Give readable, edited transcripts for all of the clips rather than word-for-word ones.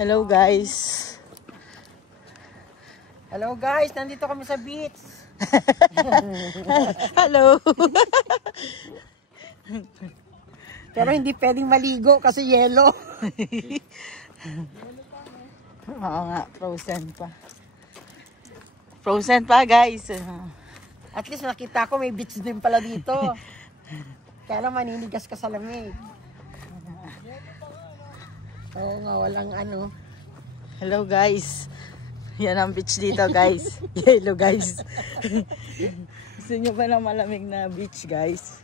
Hello guys. Hello guys, nandito kami sa beach. Hello. Pero hindi pwedeng maligo kasi yelo. Oo nga, frozen pa. Frozen pa guys. At least nakita ko may beach din pala dito. Kaya lang maninigas ka sa lamig. Oo nga, walang ano. Hello guys. Yan ang beach dito guys. Hello guys. Gusto nyo ba ng malamig na beach guys?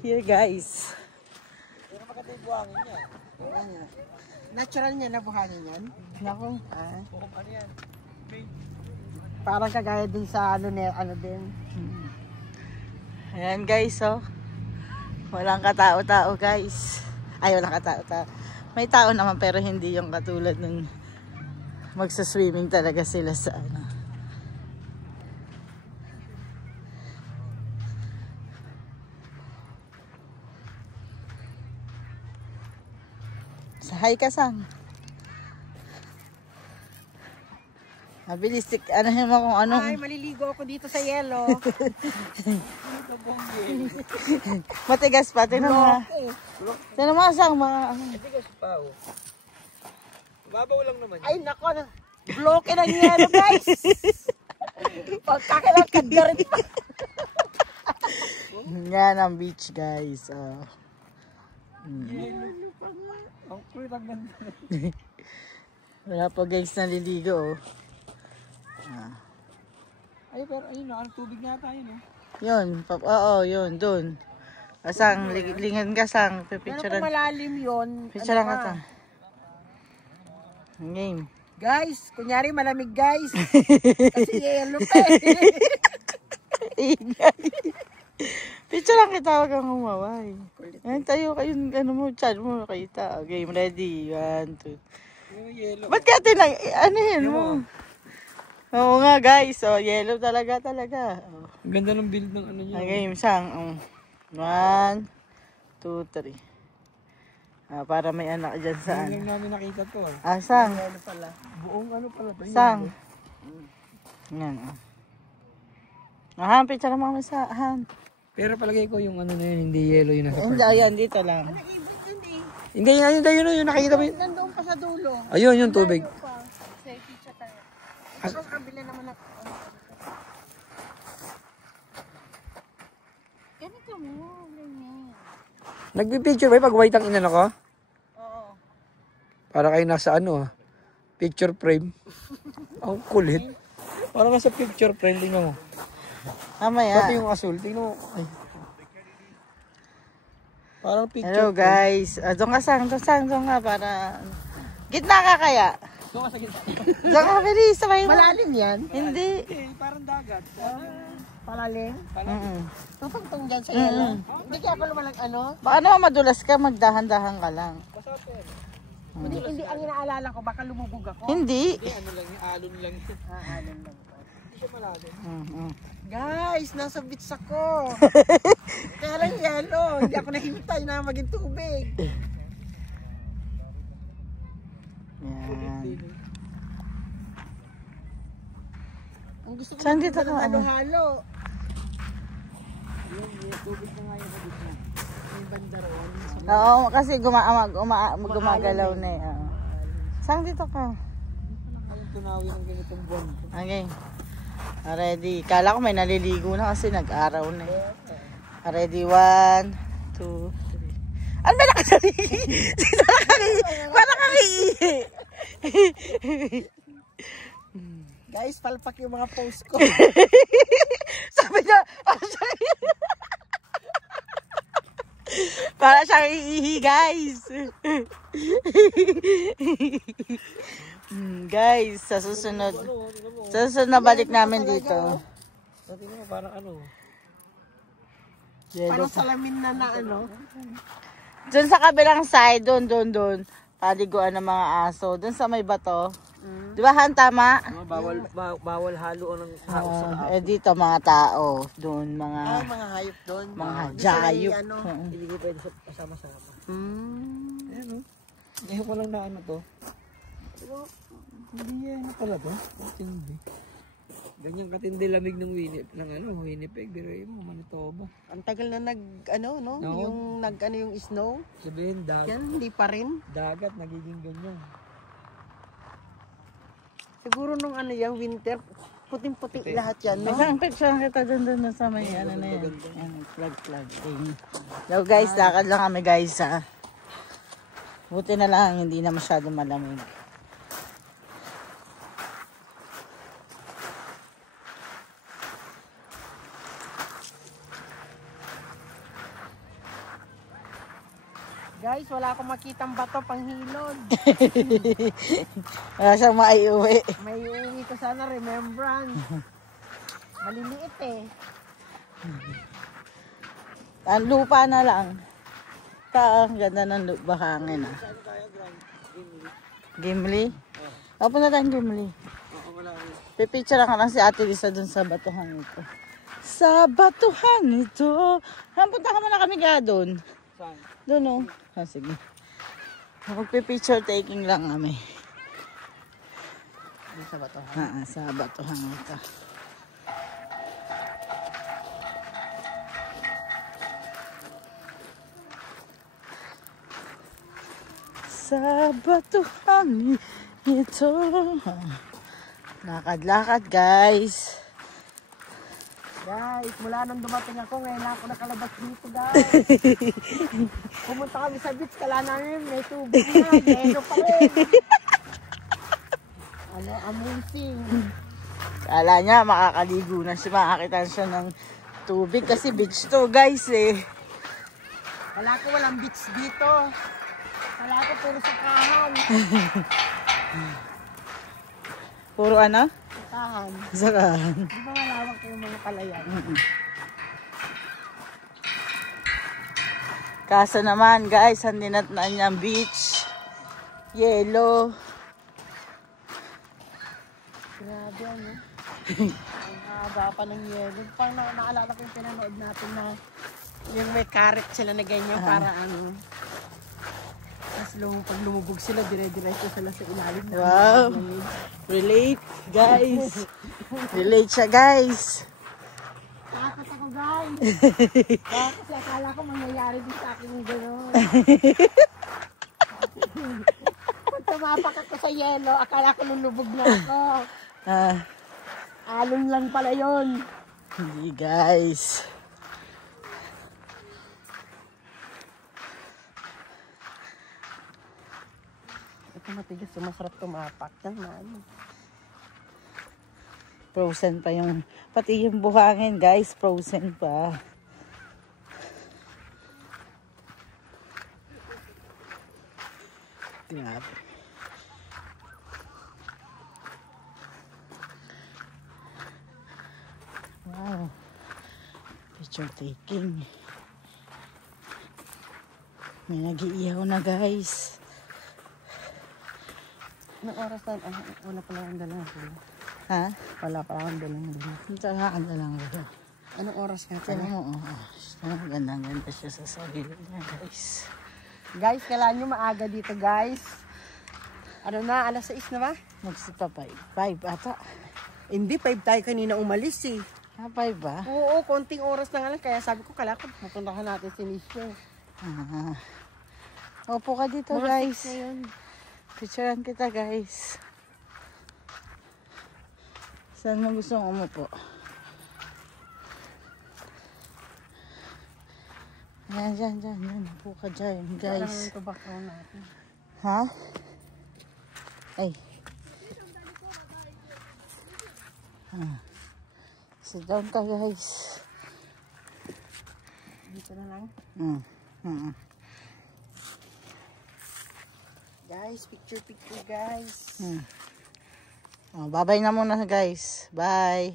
Here guys. Pero maganda yung buhangin niya. Natural niya na buhangin yan. Naku. Ano yan? Parang kagaya din sa ano din. Ayan guys oh. Walang katao-tao guys. Ay walang katao-tao. May tao naman pero hindi yung katulad ng magsa-swimming talaga sila sa ano. Sa hi ka sang. Mabilis ano mo kung ano. Ay, maliligo ako dito sa yelo. Matigas pa, tinan mo. Tinan mo sang Matigas pa oh. Babaw lang naman yun. Ay nako, bloke ng yelo guys. Pagkakalang kagarit pa. Yan ang beach guys. Ang kulit ang ganda. Wala pa guys naliligo oh. Ay pero ayun na, ang tubig nga tayo no. Yun, oo, yun, dun. Asang, lingan ka sang, Pero pipicturean. kung malalim yun, Picturean ano ka ta. Game. Guys, kunyari malamig guys. Kasi yelo pa eh. Picturean kita, wag kang humaway. Ayun tayo, kayong ano mo, chat mo, kita. Game, ready. 1, 2. Ba't ka tinang, ano yun mo? Oo nga guys, yellow talaga. Oh. Ang ganda ng build ng ano niya. Game, sang. 1, 2, 3. Para may anak dyan sa ano. Hindi namin nakita to. Sang. Ano pala? Buong ano pala to? Sang. Yan. Han, picture mo kami sa Han. Pero palagay ko yung ano na yun, hindi yellow yun nasa Hindi, ayan, dito lang. Hindi, yun, nakita mo yun. Nandoon pa sa dulo. Ayun, yung tubig. Selfie siya tayo. Ito sa kabila naman ako. Ganito mo, ganyan. Nagpipicture ba pag white ang inano ko? Oo. Para kayo nasa ano picture frame. Ang kulit. Para nasa picture frame, tingnan mo. Mamaya. Pati yung asul, tingnan mo. Ay. Parang picture Hello guys. Doon ka sang, doon ka para... Gitna ka kaya? Doon ka sa gitna. Doon ka, bilis. Sabay mo. Malalim yan? Hindi. Parang dagat. Palalim. Tutungtong dyan sa Mm-mm. yelo. Hindi kaya ako lumalang ano. Baka naman madulas ka, magdahan-dahan ka lang. Hindi ang inaalala ko, baka lumubog ako. Hindi. Ano lang yung alon lang. Alon lang. Hindi siya malalim. Guys, nasa beach ako. Kaya lang yelo. Hindi ako nahintay na maging tubig. Yan. Ang gusto ko Saan dito ka? halo-halo. Oo, kasi gumagalaw na eh. Saan dito ka? Ayun tunawi ng ganitong buwan. Okay. Ready. Kala ko may naliligo na kasi nag-araw na eh. Ready, 1, 2, 3. Ano ba nakasarili? Sino nakakaihi? Parang kakaihi. Guys, palpak yung mga post ko. Sabi niya, para siyang iihi guys. Guys, sa susunod na balik namin dito. Tingnan mo, parang ano. Parang salamin na ano. Doon sa kabilang side, doon. Paliguan ng mga aso. Doon sa may bato. Di ba, Han? Tama? Bawal halo ng tao sa dito mga tao. Doon, mga... Ay, mga hayop doon. Mga jayop. Ano, hindi pwede kasama-sama. Mm. Ayan o. Ngayon ko lang na ano to. Hindi yan na pala to. Hindi. Ganyan katindi lamig ng Winnipeg. Pero yung Manitoba. Ang tagal na no? No. Yung yung snow. Sabihin, Yan, hindi pa rin. dagat nagiging ganyan. Siguro nung yung winter, puting-puti lahat yan, no? Isang picture kita dun sa may ano na yan. Yan, flag. So guys, lakad lang kami guys ha. Buti na lang, hindi na masyado malamig. Guys, wala akong makitang bato panghilod. Wala siyang maiuwi. May uwi ko sana remembrance. Maliliit eh. Ang lupa na lang. Ang ganda ng lupa, hangin ah. Gimli? Opo na tayong Gimli. Pipicture ka lang si Ate Lisa dun sa batuhan ito. Sa batuhan ito. Punta ka muna kami ga dun. Saan? Doon o. Sige. Magpipicture taking lang kami. Sa batuhan. Sa batuhan ito. Sa batuhan ito. Lakad-lakad guys. Guys, mula nung dumating ako, ngayon ako nakalabas dito guys. Pumunta kami sa beach, kala namin may tubig na, yelo pa rin. Amazing. Kala niya makakaligo na siya, makakita siya ng tubig kasi beach to guys eh. Kala ko walang beach dito. Kala ko puro sakahan. Puro ano? Sakahan. Sakahan. Di ba malawak yung mga palayan? Kaso naman guys, hindi na niyang beach. Yellow. Grabe ano. Ang haba pa ng yelo. Parang naalala ko yung pinanood natin na yung may carrot sila na ganyan para ano. Tapos pag lumubog sila, dire-diretso sila sa ilalim. Wow. Relate guys. Relate siya guys. Takot ako guys. Kasi akala ko mangyayari din sa akin yung gano'n. Pag tumapak ako sa yelo, akala ko lulubog na ako. Alon lang pala yun. Hindi guys. Ito matigas, masarap tumapak. Yan man. Frozen pa yung, pati yung buhangin guys, frozen pa. Grabe. Wow. Picture taking. May nag-iihaw na guys. Anong oras na? Wala pala akong dalang huli. Ha? Wala pala akong dalang huli. Ito nga, ang dalang ito. Anong oras nga Ito pala? mo, ganda siya sa sarili niya guys. Guys, kailangan nyo maaga dito guys. Ano na, alas 6 na ba? Magsipa 5 ata. Hindi, 5 tayo kanina umalis eh. 5 ba? Oo, konting oras na nga lang. Kaya sabi ko, kailangan pupuntahan natin si Michelle. Opo ka dito Mga guys. 6 na yun. Picturean kita guys. Saan mo gustong umupo? Yan. Upo ka dyan guys. Parang ito background natin. Ha? Ay. Sit down ka guys. Dito na lang. Guys, picture guys. Babay na muna guys. Bye.